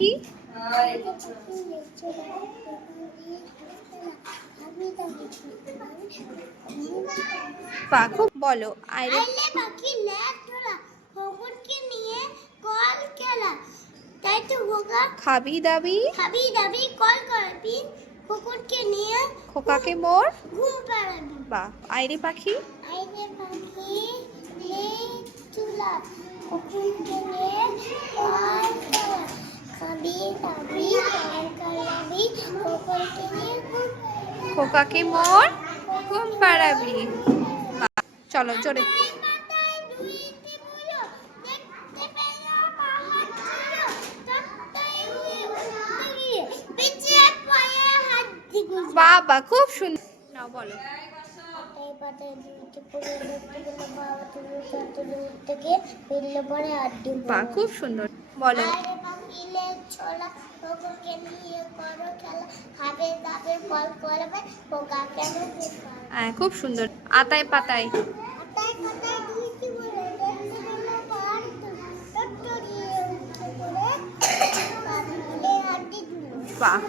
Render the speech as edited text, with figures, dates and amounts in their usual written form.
পাখি? খুব বলো। আইলে পাখি লেজ ধরা, খোকনকে নিয়ে কল খেলা। তাই তো খোকা। খাবি দাবি কল করবি, খোকনকে নিয়ে খোকাকে মোর ঘুম পাড়াবি। বাহ। আইরে পাখি লে চুলা, খোকনকে নিয়ে কল খেলা। খাবি দাবি কল করবি, খোকনকে নিয়ে খোকাকে মোর ঘুম পাড়াবি। চলো জোরে। বাবা খুব সুন্দর। নাও বলো। খুব সুন্দর বলো। খুব সুন্দর। আতায় পাতায় বাহ।